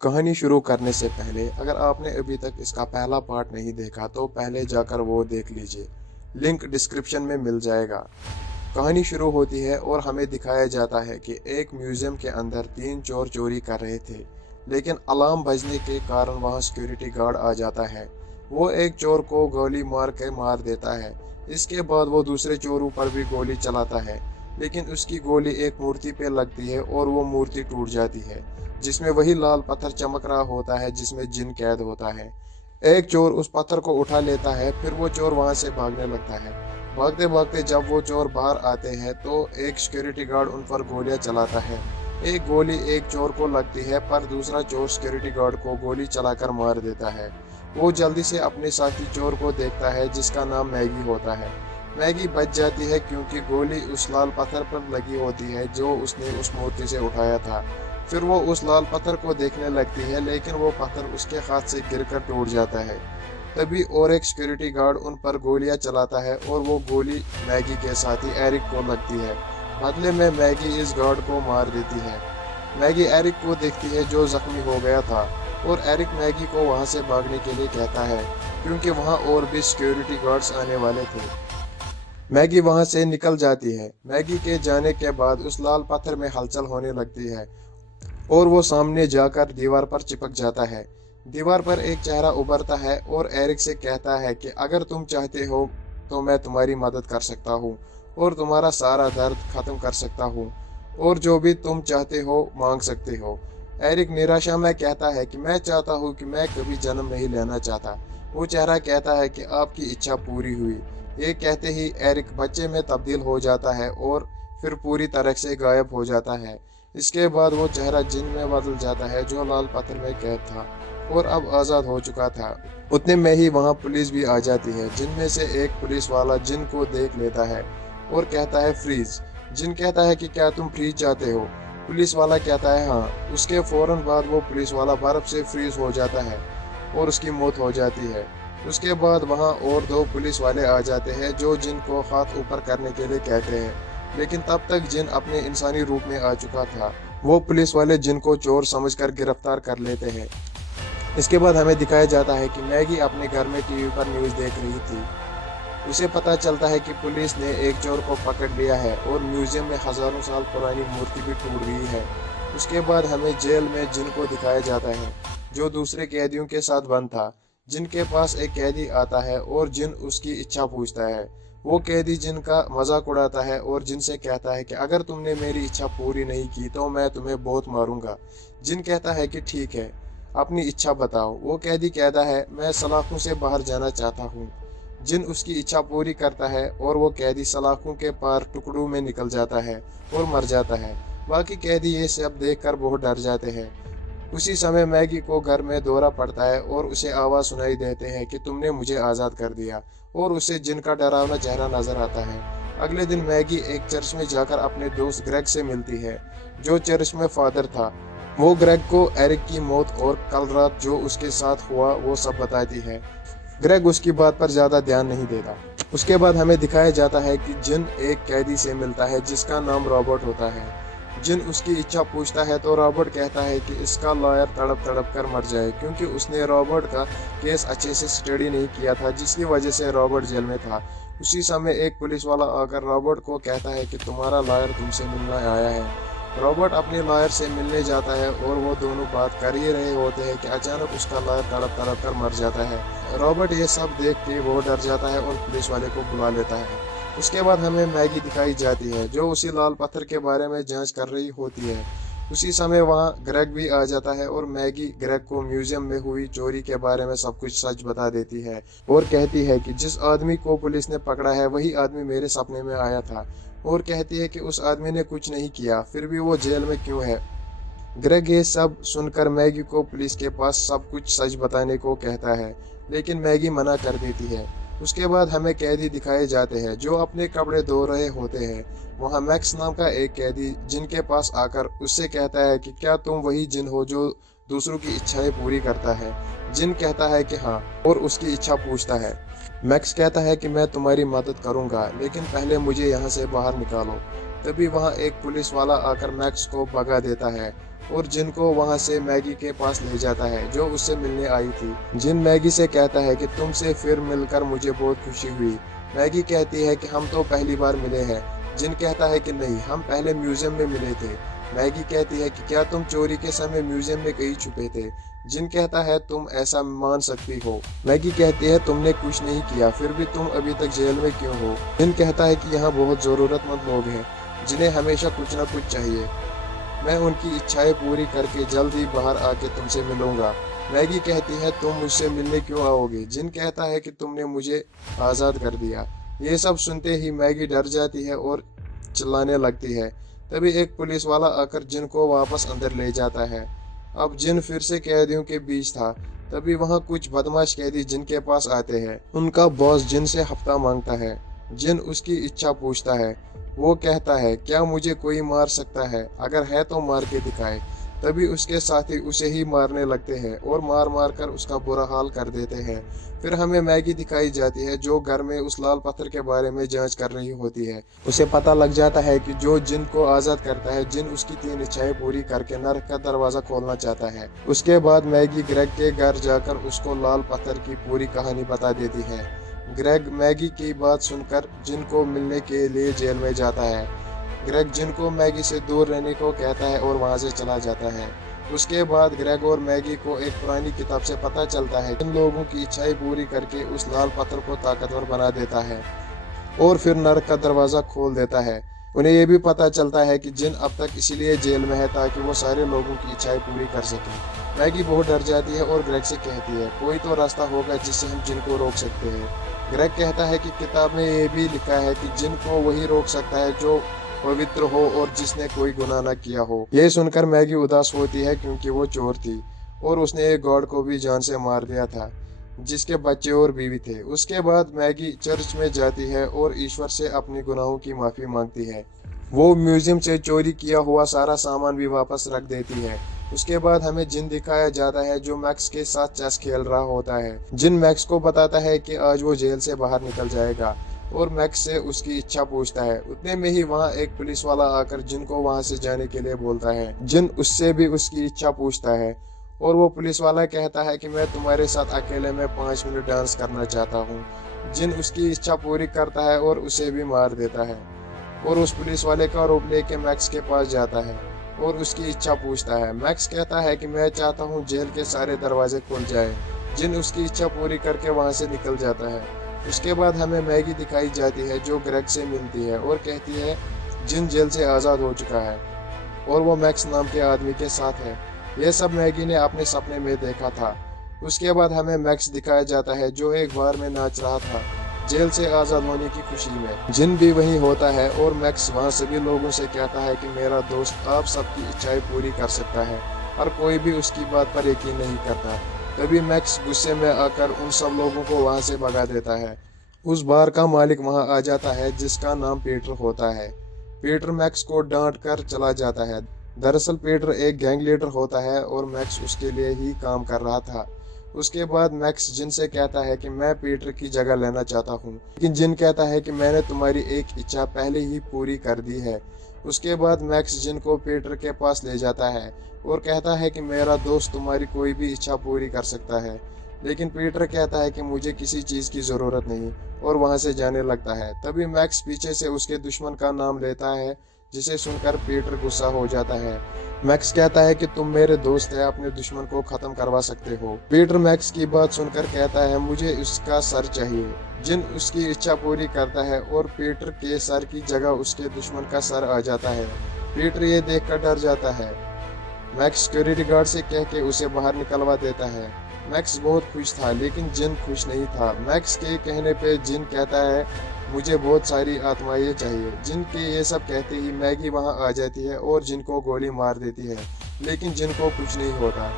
कहानी शुरू करने से पहले अगर आपने अभी तक इसका पहला पार्ट नहीं देखा तो पहले जाकर वो देख लीजिए। लिंक डिस्क्रिप्शन में मिल जाएगा। कहानी शुरू होती है और हमें दिखाया जाता है कि एक म्यूजियम के अंदर 3 चोर चोरी कर रहे थे, लेकिन अलार्म बजने के कारण वहां सिक्योरिटी गार्ड आ जाता है। वो एक चोर को गोली मार के मार देता है। इसके बाद वो दूसरे चोरों पर भी गोली चलाता है, लेकिन उसकी गोली एक मूर्ति पे लगती है और वो मूर्ति टूट जाती है, जिसमें वही लाल पत्थर चमक रहा होता है जिसमें जिन कैद होता है। एक चोर उस पत्थर को उठा लेता है, फिर वो चोर वहां से भागने लगता है। भागते भागते जब वो चोर बाहर आते हैं तो एक सिक्योरिटी गार्ड उन पर गोलियां चलाता है। एक गोली एक चोर को लगती है, पर दूसरा चोर सिक्योरिटी गार्ड को गोली चलाकर मार देता है। वो जल्दी से अपने साथी चोर को देखता है जिसका नाम मैगी होता है। मैगी बच जाती है क्योंकि गोली उस लाल पत्थर पर लगी होती है जो उसने उस मूर्ति से उठाया था। फिर वो उस लाल पत्थर को देखने लगती है, लेकिन वो पत्थर उसके हाथ से गिरकर टूट जाता है। तभी और एक सिक्योरिटी गार्ड उन पर गोलियां चलाता है और वो गोली मैगी के साथी एरिक को लगती है। बदले में मैगी इस गार्ड को मार देती है। मैगी एरिक को देखती है जो जख्मी हो गया था, और एरिक मैगी को वहां से भागने के लिए कहता है क्योंकि वहां और भी सिक्योरिटी गार्ड्स आने वाले थे। मैगी वहां से निकल जाती है। मैगी के जाने के बाद उस लाल पत्थर में हलचल होने लगती है और वो सामने जाकर दीवार पर चिपक जाता है। दीवार पर एक चेहरा उभरता है और एरिक से कहता है कि अगर तुम चाहते हो तो मैं तुम्हारी मदद कर सकता हूँ और तुम्हारा सारा दर्द खत्म कर सकता हूँ, और जो भी तुम चाहते हो मांग सकते हो। एरिक निराशा में कहता है कि मैं चाहता हूँ कि मैं कभी जन्म नहीं लेना चाहता। वो चेहरा कहता है कि आपकी इच्छा पूरी हुई। ये कहते ही एरिक बच्चे में तब्दील हो जाता है और फिर पूरी तरह से गायब हो जाता है। इसके बाद वो चेहरा जिन में बदल जाता है जो लाल पत्थर में कैद था और अब आज़ाद हो चुका था। उतने में ही वहाँ पुलिस भी आ जाती है, जिनमें से एक पुलिस वाला जिन को देख लेता है और कहता है फ्रीज। जिन कहता है कि क्या तुम फ्रीज चाहते हो? पुलिस वाला कहता है हाँ। उसके फौरन बाद वो पुलिस वाला बर्फ से फ्रीज हो जाता है और उसकी मौत हो जाती है। उसके बाद वहाँ और 2 पुलिस वाले आ जाते हैं जो जिन को हाथ ऊपर करने के लिए कहते हैं, लेकिन तब तक जिन अपने इंसानी रूप में आ चुका था। वो पुलिस वाले जिन को चोर समझकर गिरफ्तार कर लेते हैं। इसके बाद हमें दिखाया जाता है कि मैगी अपने घर में टीवी पर न्यूज़ देख रही थी। उसे पता चलता है कि पुलिस ने एक चोर को पकड़ लिया है और म्यूजियम में हजारों साल पुरानी मूर्ति भी टूट गई है। उसके बाद हमें जेल में जिन को दिखाया जाता है जो दूसरे कैदियों के साथ बंद था। जिन के पास एक कैदी आता है और जिन उसकी इच्छा पूछता है। वो कैदी जिन का मजाक उड़ाता है और जिन से कहता है कि अगर तुमने मेरी इच्छा पूरी नहीं की तो मैं तुम्हें बहुत मारूंगा। जिन कहता है कि ठीक है, अपनी इच्छा बताओ। वो कैदी कहता है मैं सलाखों से बाहर जाना चाहता हूँ। जिन उसकी इच्छा पूरी करता है और वो कैदी सलाखों के पार टुकड़ों में निकल जाता है और मर जाता है। बाकी कैदी ये सब देखकर बहुत डर जाते हैं। उसी समय मैगी को घर में दौरा पड़ता है और उसे आवाज़ सुनाई देते हैं कि तुमने मुझे आज़ाद कर दिया, और उसे जिनका डरावना चेहरा नजर आता है। अगले दिन मैगी एक चर्च में जाकर अपने दोस्त ग्रेग से मिलती है जो चर्च में फादर था। वो ग्रेग को एरिक की मौत और कल रात जो उसके साथ हुआ वो सब बताती है। ग्रेग उसकी बात पर ज्यादा ध्यान नहीं देता। उसके बाद हमें दिखाया जाता है कि जिन एक कैदी से मिलता है जिसका नाम रॉबर्ट होता है। जिन उसकी इच्छा पूछता है तो रॉबर्ट कहता है कि इसका लॉयर तड़प तड़प कर मर जाए, क्योंकि उसने रॉबर्ट का केस अच्छे से स्टडी नहीं किया था, जिसकी वजह से रॉबर्ट जेल में था। उसी समय एक पुलिस वाला आकर रॉबर्ट को कहता है कि तुम्हारा लॉयर तुमसे मिलने आया है। रॉबर्ट अपने लॉयर से मिलने जाता है और वो दोनों बात कर ही रहे होते हैं कि अचानक उसका लॉयर तड़प तड़प कर मर जाता है। रॉबर्ट ये सब देख के वो डर जाता है और पुलिस वाले को बुला लेता है। उसके बाद हमें मैगी दिखाई जाती है जो उसी लाल पत्थर के बारे में जांच कर रही होती है। उसी समय वहाँ ग्रेग भी आ जाता है और मैगी ग्रेग को म्यूजियम में हुई चोरी के बारे में सब कुछ सच बता देती है और कहती है कि जिस आदमी को पुलिस ने पकड़ा है वही आदमी मेरे सपने में आया था, और कहती है कि उस आदमी ने कुछ नहीं किया फिर भी वो जेल में क्यों है। ग्रेग ये सब सुनकर मैगी को पुलिस के पास सब कुछ सच बताने को कहता है, लेकिन मैगी मना कर देती है। उसके बाद हमें कैदी दिखाए जाते हैं जो अपने कपड़े धो रहे होते हैं। वहाँ मैक्स नाम का एक कैदी जिनके पास आकर उससे कहता है कि क्या तुम वही जिन हो जो दूसरों की इच्छाएं पूरी करता है। जिन कहता है कि हाँ और उसकी इच्छा पूछता है। मैक्स कहता है कि मैं तुम्हारी मदद करूंगा, लेकिन पहले मुझे यहाँ से बाहर निकालो। तभी वहाँ एक पुलिस वाला आकर मैक्स को भगा देता है और जिन को वहाँ से मैगी के पास ले जाता है जो उससे मिलने आई थी। जिन मैगी से कहता है कि तुमसे फिर मिलकर मुझे बहुत खुशी हुई। मैगी कहती है कि हम तो पहली बार मिले हैं। जिन कहता है कि नहीं, हम पहले म्यूजियम में मिले थे। मैगी कहती है कि क्या तुम चोरी के समय म्यूजियम में कहीं छुपे थे। जिन कहता है तुम ऐसा मान सकती हो। मैगी कहती है तुमने कुछ नहीं किया, फिर भी तुम अभी तक जेल में क्यों हो। जिन कहता है कि यहाँ बहुत जरूरतमंद लोग हैं जिन्हें हमेशा कुछ न कुछ चाहिए। मैं उनकी इच्छाएं पूरी करके जल्द ही बाहर आके तुमसे मिलूंगा। मैगी कहती है तुम मुझसे मिलने क्यों आओगे। जिन कहता है कि तुमने मुझे आज़ाद कर दिया। ये सब सुनते ही मैगी डर जाती है और चिल्लाने लगती है। तभी एक पुलिस वाला आकर जिन को वापस अंदर ले जाता है। अब जिन फिर से कैदियों के बीच था। तभी वहाँ कुछ बदमाश कैदी जिन के पास आते हैं। उनका बॉस जिन से हफ्ता मांगता है। जिन उसकी इच्छा पूछता है। वो कहता है क्या मुझे कोई मार सकता है, अगर है तो मार के दिखाए। तभी उसके साथी उसे ही मारने लगते हैं और मार मार कर उसका बुरा हाल कर देते हैं। फिर हमें मैगी दिखाई जाती है जो घर में उस लाल पत्थर के बारे में जांच कर रही होती है। उसे पता लग जाता है कि जो जिन को आज़ाद करता है, जिन उसकी 3 इच्छाएं पूरी करके नर्क का दरवाज़ा खोलना चाहता है। उसके बाद मैगी ग्रेग के घर जाकर उसको लाल पत्थर की पूरी कहानी बता देती है। ग्रेग मैगी की बात सुनकर जिन को मिलने के लिए जेल में जाता है। ग्रेग जिन को मैगी से दूर रहने को कहता है और वहां से चला जाता है। उसके बाद ग्रेग और मैगी को एक पुरानी किताब से पता चलता है जिन लोगों की इच्छाएं पूरी करके उस लाल पत्थर को ताकतवर बना देता है और फिर नर्क का दरवाज़ा खोल देता है। उन्हें यह भी पता चलता है कि जिन अब तक इसीलिए जेल में है ताकि वो सारे लोगों की इच्छाएं पूरी कर सके। मैगी बहुत डर जाती है और ग्रेग से कहती है कोई तो रास्ता होगा जिससे हम जिन को रोक सकते हैं। ग्रेग कहता है कि किताब में ये भी लिखा है कि जिन को वही रोक सकता है जो पवित्र हो और जिसने कोई गुनाह न किया हो। यह सुनकर मैगी उदास होती है क्योंकि वो चोर थी और उसने एक गॉड को भी जान से मार दिया था जिसके बच्चे और बीवी थे। उसके बाद मैगी चर्च में जाती है और ईश्वर से अपनी गुनाहों की माफ़ी मांगती है। वो म्यूजियम से चोरी किया हुआ सारा सामान भी वापस रख देती है। उसके बाद हमें जिन दिखाया जाता है जो मैक्स के साथ चेस खेल रहा होता है। जिन मैक्स को बताता है कि आज वो जेल से बाहर निकल जाएगा और मैक्स से उसकी इच्छा पूछता है। उतने में ही वहाँ एक पुलिस वाला आकर जिन को वहाँ से जाने के लिए बोलता है। जिन उससे भी उसकी इच्छा पूछता है और वो पुलिस वाला कहता है कि मैं तुम्हारे साथ अकेले में 5 मिनट डांस करना चाहता हूँ। जिन उसकी इच्छा पूरी करता है और उसे भी मार देता है और उस पुलिस वाले का रूप लेके मैक्स के पास जाता है और उसकी इच्छा पूछता है। मैक्स कहता है कि मैं चाहता हूँ जेल के सारे दरवाजे खुल जाए। जिन उसकी इच्छा पूरी करके वहाँ से निकल जाता है। उसके बाद हमें मैगी दिखाई जाती है जो ग्रेग से मिलती है और कहती है जिन जेल से आज़ाद हो चुका है और वो मैक्स नाम के आदमी के साथ है। यह सब मैगी ने अपने सपने में देखा था। उसके बाद हमें मैक्स दिखाया जाता है जो एक बार में नाच रहा था जेल से आज़ाद होने की खुशी में। जिन भी वहीं होता है और मैक्स वहाँ सभी लोगों से कहता है कि मेरा दोस्त आप सबकी इच्छाएं पूरी कर सकता है, और कोई भी उसकी बात पर यकीन नहीं करता। तभी मैक्स गुस्से में आकर उन सब लोगों को वहाँ से भगा देता है। उस बार का मालिक वहाँ आ जाता है जिसका नाम पीटर होता है। पीटर मैक्स को डांट कर चला जाता है। दरअसल पीटर एक गैंग लीडर होता है और मैक्स उसके लिए ही काम कर रहा था। उसके बाद मैक्स जिन से कहता है कि मैं पीटर की जगह लेना चाहता हूँ, लेकिन जिन कहता है कि मैंने तुम्हारी एक इच्छा पहले ही पूरी कर दी है। उसके बाद मैक्स जिन को पीटर के पास ले जाता है और कहता है कि मेरा दोस्त तुम्हारी कोई भी इच्छा पूरी कर सकता है, लेकिन पीटर कहता है कि मुझे किसी चीज़ की ज़रूरत नहीं और वहाँ से जाने लगता है। तभी मैक्स पीछे से उसके दुश्मन का नाम लेता है जिसे सुनकर पीटर गुस्सा हो जाता है। मैक्स कहता है कि तुम मेरे दोस्त है, अपने दुश्मन को खत्म करवा सकते हो। पीटर मैक्स की बात सुनकर कहता है मुझे उसका सर चाहिए। जिन उसकी इच्छा पूरी करता है और पीटर के सर की जगह उसके दुश्मन का सर आ जाता है। पीटर ये देखकर डर जाता है। मैक्स सिक्योरिटी गार्ड से कह के उसे बाहर निकलवा देता है। मैक्स बहुत खुश था लेकिन जिन खुश नहीं था। मैक्स के कहने पे जिन कहता है मुझे बहुत सारी आत्माएं चाहिए। जिन के ये सब कहते ही मैगी वहां आ जाती है और जिन को गोली मार देती है, लेकिन जिन को कुछ नहीं होता।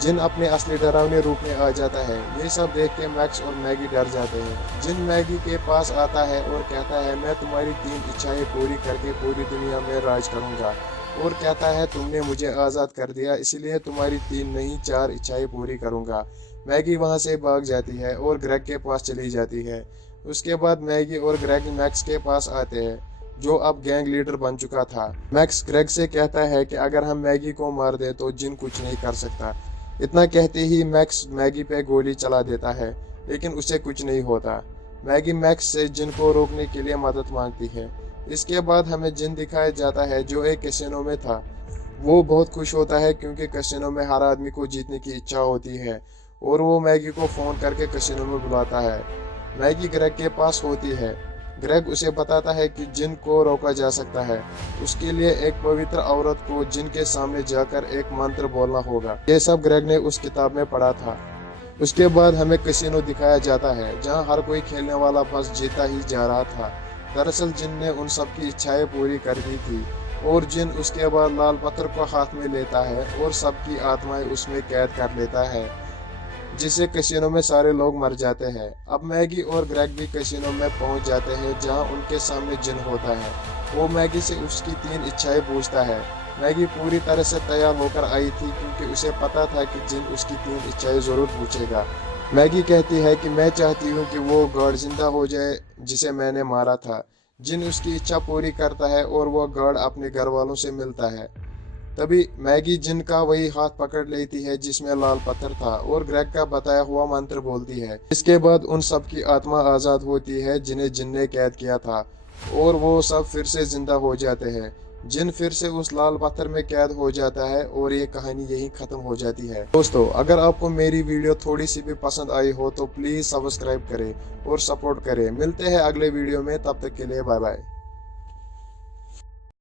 जिन अपने असली डरावने रूप में आ जाता है। ये सब देख के मैक्स और मैगी डर जाते हैं। जिन मैगी के पास आता है और कहता है मैं तुम्हारी 3 इच्छाएं पूरी करके पूरी दुनिया में राज करूंगा, और कहता है तुमने मुझे आज़ाद कर दिया इसलिए तुम्हारी 3 नहीं 4 इच्छाएं पूरी करूंगा। मैगी वहां से भाग जाती है और ग्रेग के पास चली जाती है। उसके बाद मैगी और ग्रेग मैक्स के पास आते हैं जो अब गैंग लीडर बन चुका था। मैक्स ग्रेग से कहता है कि अगर हम मैगी को मार दे तो जिन कुछ नहीं कर सकता। इतना कहते ही मैक्स मैगी पे गोली चला देता है, लेकिन उसे कुछ नहीं होता। मैगी मैक्स से जिन को रोकने के लिए मदद मांगती है। इसके बाद हमें जिन दिखाया जाता है जो एक कैसीनो में था। वो बहुत खुश होता है क्योंकि कैसीनो में हर आदमी को जीतने की इच्छा होती है और वो मैगी को फोन करके कैसीनो में बुलाता है। मैगी ग्रेग के पास होती है। ग्रेग उसे बताता है कि जिन को रोका जा सकता है। उसके लिए एक पवित्र औरत को जिन के सामने जाकर एक मंत्र बोलना होगा। ये सब ग्रेग ने उस किताब में पढ़ा था। उसके बाद हमें कैसीनो दिखाया जाता है जहां हर कोई खेलने वाला बस जीता ही जा रहा था। दरअसल जिन ने उन सब की इच्छाएं पूरी कर दी थी और जिन उसके बाद लाल पत्थर को हाथ में लेता है और सबकी आत्माएं उसमें कैद कर लेता है, जिससे कैसीनो में सारे लोग मर जाते हैं। अब मैगी और ग्रेग भी कैसीनो में पहुंच जाते हैं जहां उनके सामने जिन होता है। वो मैगी से उसकी 3 इच्छाएं पूछता है। मैगी पूरी तरह से तैयार होकर आई थी क्योंकि उसे पता था कि जिन उसकी 3 इच्छाएं जरूर पूछेगा। मैगी कहती है कि मैं चाहती हूँ कि वो गार्ड जिंदा हो जाए जिसे मैंने मारा था। जिन उसकी इच्छा पूरी करता है और वो गार्ड अपने घर वालों से मिलता है। तभी मैगी जिन का वही हाथ पकड़ लेती है जिसमें लाल पत्थर था और ग्रेग का बताया हुआ मंत्र बोलती है। इसके बाद उन सब की आत्मा आजाद होती है जिन्हें जिन ने कैद किया था और वो सब फिर से जिंदा हो जाते हैं। जिन फिर से उस लाल पत्थर में कैद हो जाता है और ये कहानी यहीं खत्म हो जाती है। दोस्तों, अगर आपको मेरी वीडियो थोड़ी सी भी पसंद आई हो तो प्लीज सब्सक्राइब करें और सपोर्ट करें। मिलते हैं अगले वीडियो में, तब तक के लिए बाय बाय।